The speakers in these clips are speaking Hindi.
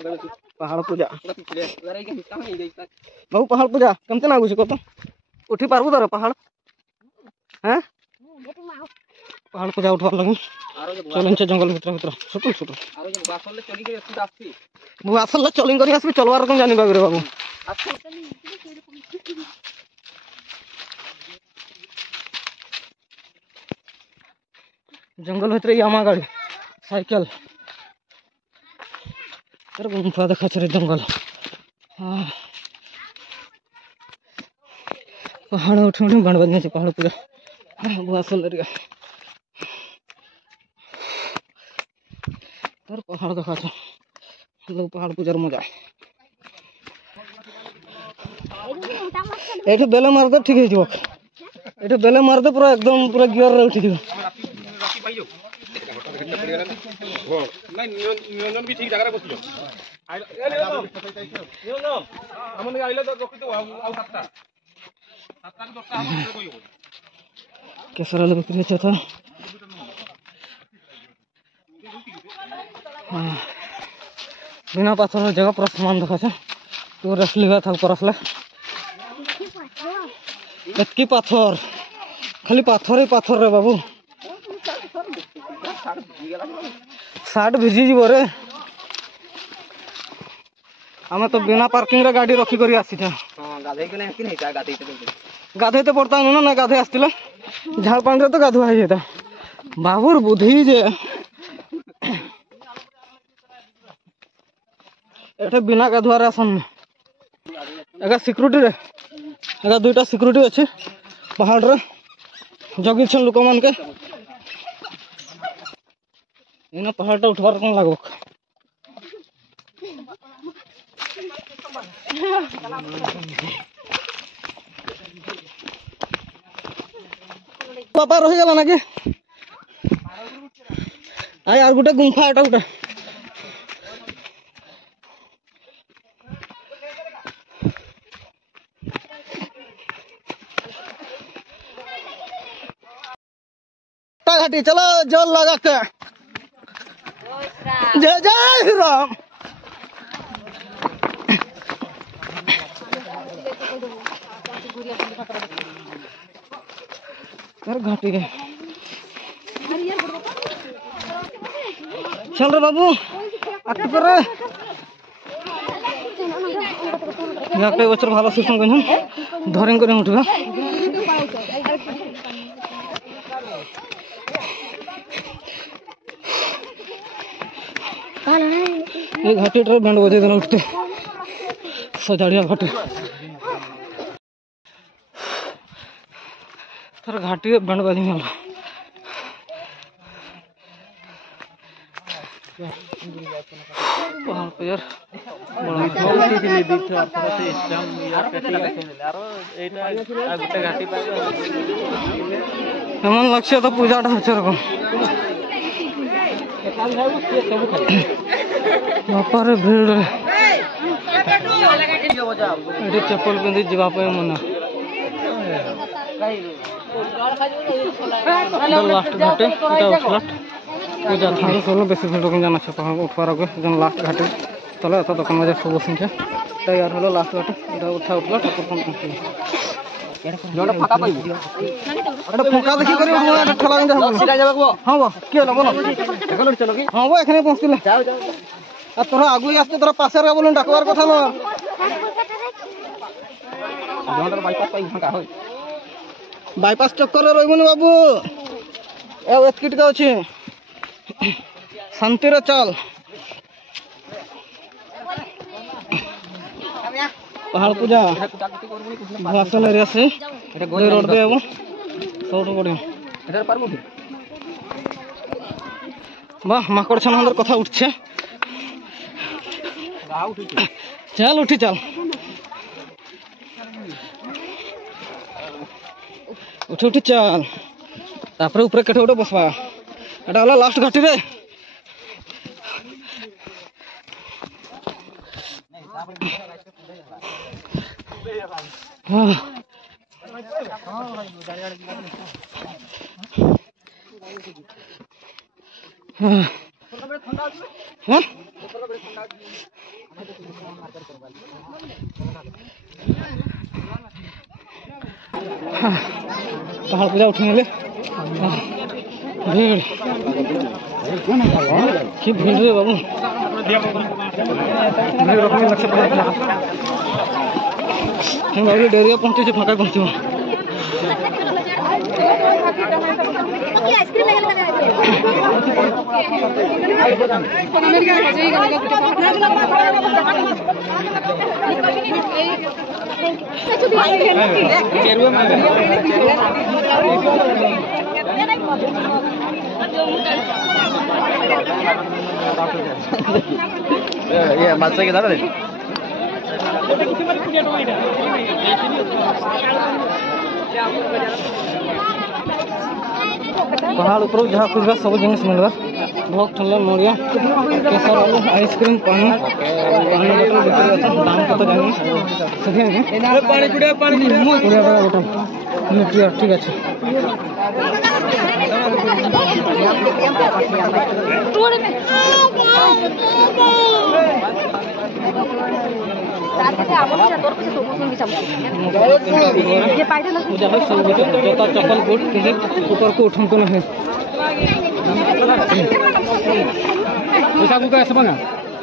पहाड़ पूजा बाबू पहाड़ पूजा कमते ना आगुछ कत उठी पारबू तार पहाड़ हैं पहाड़ पूजा उठवार लगे चलें जंगल भितर भितर सुटुल सुटुल मु आसल चलिंग करी आसबी चलवार कम जानि बाबू रे बाबू जंगल भितर यामा गाड़ी साइकेल तर गुंफा देखा रे जंगल पहाड़ उठी उठी बन बन पहाड़ पूजा आसल तर पहाड़ देखा पहाड़ पूजार मजा ये बेले मारदे ठीक है ये बेले मारदे पूरा एकदम पूरा गियर रे उठी निरंजन भी ठीक जगह बसियो केसर आलू बिक्री था बिना पाथर जगह पूरा समान देखा तो रसली हुआ था ऊपर असले एतकी पाथर खाली पाथर ही पाथर रे बाबू सार्ट भिजी जीव रे आम तो बिना पार्किंग रे गाड़ी रखी करी आसी गाधे पड़ता ना गाधे आसला झाड़ पानी तो गाधुआ हो जाता बाबूर बुद्धि जे एठे बिना गाधुआर आसन एगा सिक्यूरिटी रे एगा दुईटा सिक्यूरिटी अच्छे पहाड़ रे जगी छन लोक मान के इना पहाड़ उठवार कौन लागो पापा रही गला ना कि आ यार गोटे गुंफा एटा गोटे घाटी चलो जल लगा के जय जय राम घाटी के चल रे बाबू आठ कर यहाँ पे बच्चर भालो सिस्टम कर धरें कर उठा ये घाटी ट्रे बैंड बजे देना उठते सजाड़िया घाटी तर घाटी बैंड बजी गला पहाड़ पे यार एमन लक्ष्य तो पूजा अच्छे रकम बापार भीड़ ये चप्पल पिंधि जावाई मना लास्ट घाटे पूजा थाना सब बेस भीड़ रकम जाना पहाड़ उठवार जन लास्ट घाटे तले एत दোकान बजार सब संख्या यार हलो लास्ट घाटे उठा उठला ठाकुर फंका देखी हाँ वो एखे पहुँचल तोरा आगु आसते तोरा पास बोल डाकबार कथा ना बाईपास चक्कर रही बाबू एतकी अच्छे शांति चल पहाड़ पूजा भुआसल एरिया से रोड पे अब सब बढ़िया वाह माकड़ छाना अंदर कथा उठছে चल उठी चल उठी उठी चल तापर ऊपर केठे गोटे बसवा एटा हला लास्ट घाटी रे पहाड़ पूजा उठे भीड़ कि भीड़ रे बाबू भीड़ रखने लक्ष्य बाबू डेरिया पहुँचे फाँका पहुँचो ये माछा के दादा पहाड़ ऊपर जहाँ कुछ सब जिनिस मिलवा बहुत ठंडा नड़िया केसर आलू आइसक्रीम पानी दाम कत जानी कोड़िया टाका बोतल न्यूट्रियर ठीक है जता चप्पल बूट किसी ऊपर को उठन तो नहीं पैसा को कैसे बना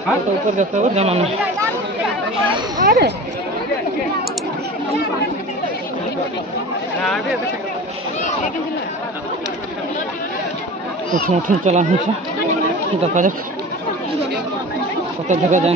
हाँ तो ऊपर जाता है जमाना उठन उठन चला देखा जाए कत जगह जाए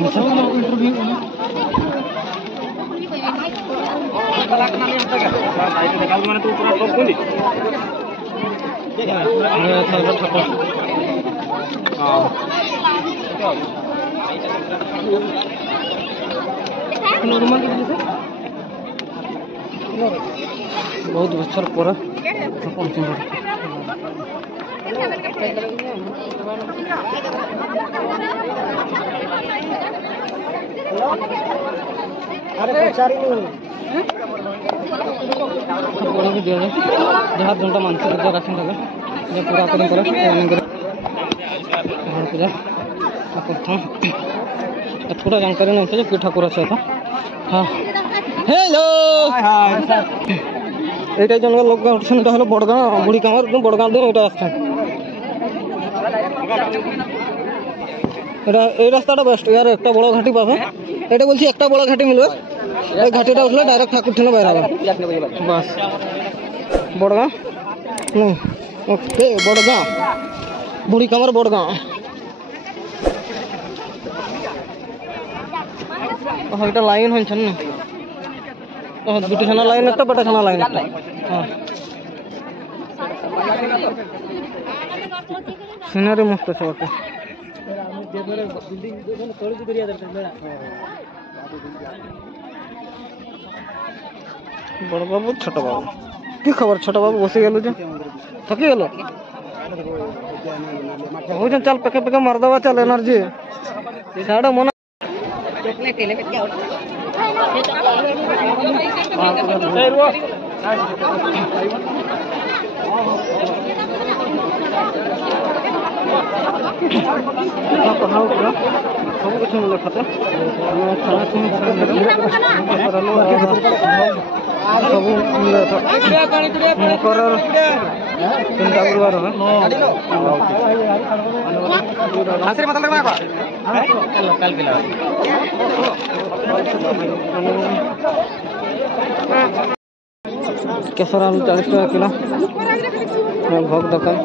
बहुत बच्चर पर भी दिया जाए जहाँ घंटा मानसिक पूजा रखें जब पूरा करें पूजा थोड़ा जानकारी नहीं चाहिए कि ठाकुर अच्छे था हाँ हेलो এইটাই জনগণ লোক উঠছেন এটা হলো বড়গাঁ বুড়ি কামার বড়গাঁ দিন এটা আসছেন এটা এই রাস্তাটা বেস্ট ইয়ার একটা বড় ঘাটি পাবে এটা বলছি একটা বড় ঘাটি মিলবে এই ঘাটিটা উঠলে ডাইরেক্ট ঠাকুর ঠিনে বাইরে হবে বাস বড়গাঁ ওকে বড়গাঁ বুড়ি কামার বড়গাঁ এটা লাইন হয়েছেন না দুটি ছানা লাইন একটা বেটা ছানা লাইন একটা হ্যাঁ সিনারি মস্ত আছে ওকে বড় বাবু ছোট বাবু কি খবর ছোট বাবু বসে গেল যে থকি গেল ওইজন চাল পেকে পেকে মার দেওয়া চাল এনার্জি সাড়ে মনে सब कुछ मिले खाते सब मिले मकर तीनटा गुरुवार केसर आलू 40 टाका किलो भोग दुकान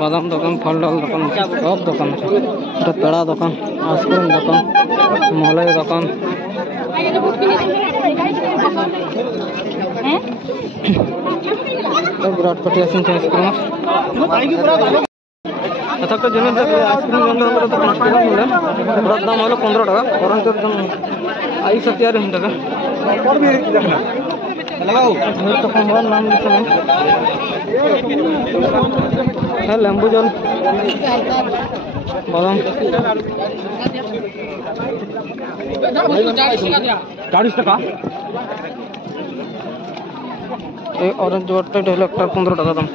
बादाम दुकान फल डाल दुकान सब दुकान है पेड़ा दुकान आइसक्रीम दुकान मलाई दुकान विराट कोहली आइसक्रीम तक जिन आइसक्रीम मिले दाम हलो 15 टाका परंतु आई सत्यार टाका तो कमरा नाम लिखा है लेम्बू जल बादाम 40 টাকা এই অরেঞ্জ ওয়াটার হলো একটা 15 টাকা দাম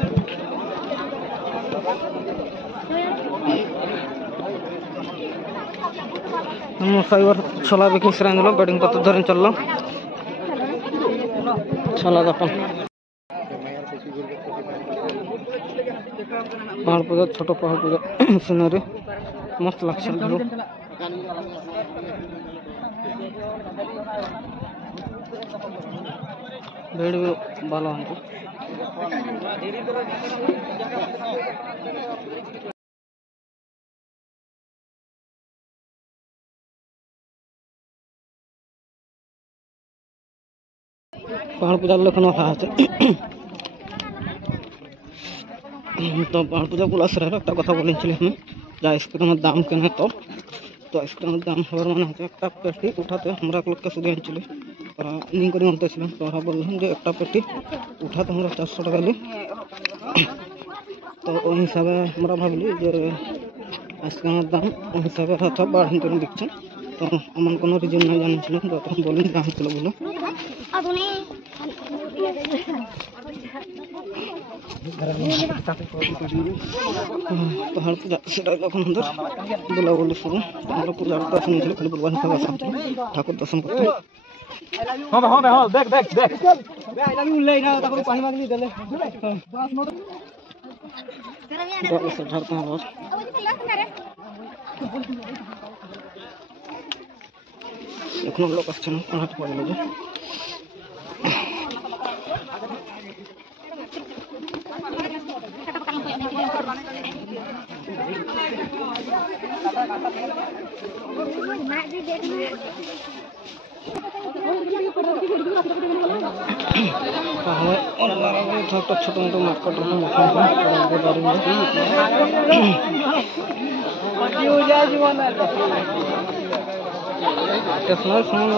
साइबर छोला बेकिंग सराय बेडिंग पत्थर धरन चल छोला दफन पहाड़ पूजा छोट पहाड़ पूजा सीनरी मस्त लगे भीड़ भी भलो हमको पहाड़ पूजा एखो तो पहाड़ पूजा गुला सर एक कथा बोले हमें जा आइसक्रीम दाम के तो आइसक्रीम दाम हर मन एक पेटी उठाते हमारा लोग के सुधे आनछे और नहीं करी मनते तो बोल जो एक पेटी उठाते हमारा 400 टाका ली तो हिसाब हमारा भावली जो आइसक्रीम दाम हिसाब हाथ बढ़ी बिकछन तो अमन को रिजन नहीं जानी तो बोलें दाम चलो बोलो पहाड़ पूजा बुला बोली शुरू पूजा दर्शन खाली बुलवान ठाकुर दर्शन करते এখন লোক আসছে না পড়াতে পারলো যে छोट मोटो मार्केट स्टेशनरी सामान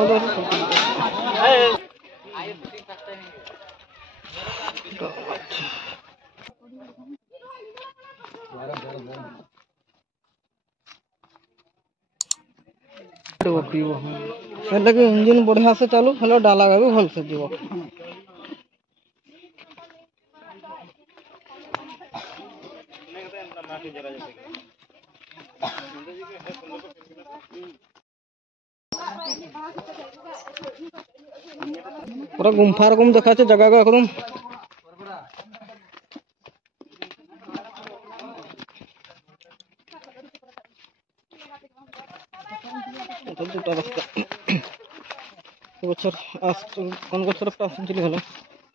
लगे इंजिन बढ़िया से चालू हेलो डाला भी भल से जीव पूरा गुम्फा रकम देखा जगह को एकदम দুটা রাস্তা এবছর কোন বছর একটা আসছিল হলো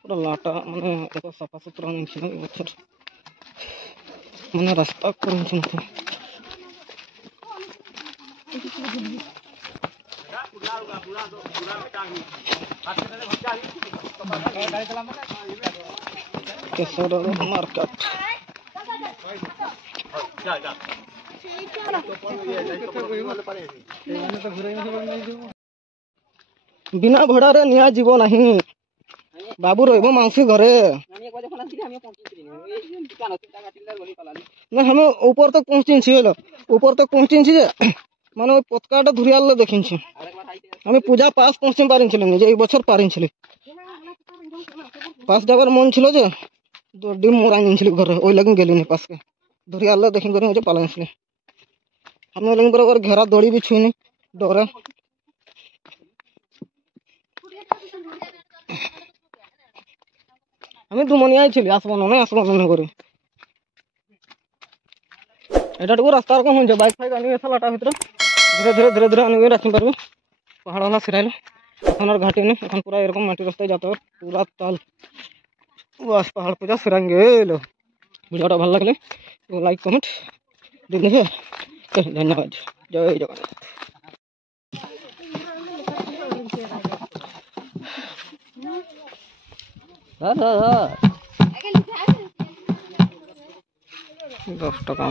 পুরো লাটা মানে এত সাফা সুতরা নিছিল এবছর মানে রাস্তা করেছিল কেশর মার্কেট बिना भड़ा रे निया जीव नहीं बाबू रही माउसी घरे ना हमें ऊपर तक पहुँची ऊपर तक पहुँची माने पतका धुरियाल देखी हमें पूजा पास पहुँचे पारे बचर पारे पास जाबार मन छो जे डिम मोरा घर ओई लगे गेली पास के धुरियाल देखी मुझे पालन हमें लगे बराबर घेरा दड़ी भी छुईनी डोरा हमें दुमनिया आसबान नहीं आसबान करे एटा रास्ता रकम हो बाइक फाइक आनी लाटा भर धीरे धीरे धीरे धीरे आनी रखी पारे पहाड़ वाला सिराइल एन और घाटी नहीं एन पूरा एरकम माटी रास्ता जाते पूरा ताल बस पहाड़ पूजा सिराएंगे भिडियोटा भल लगे लाइक कमेंट दिल्ली धन्यवाद जय जगन्नाथ 10 टाका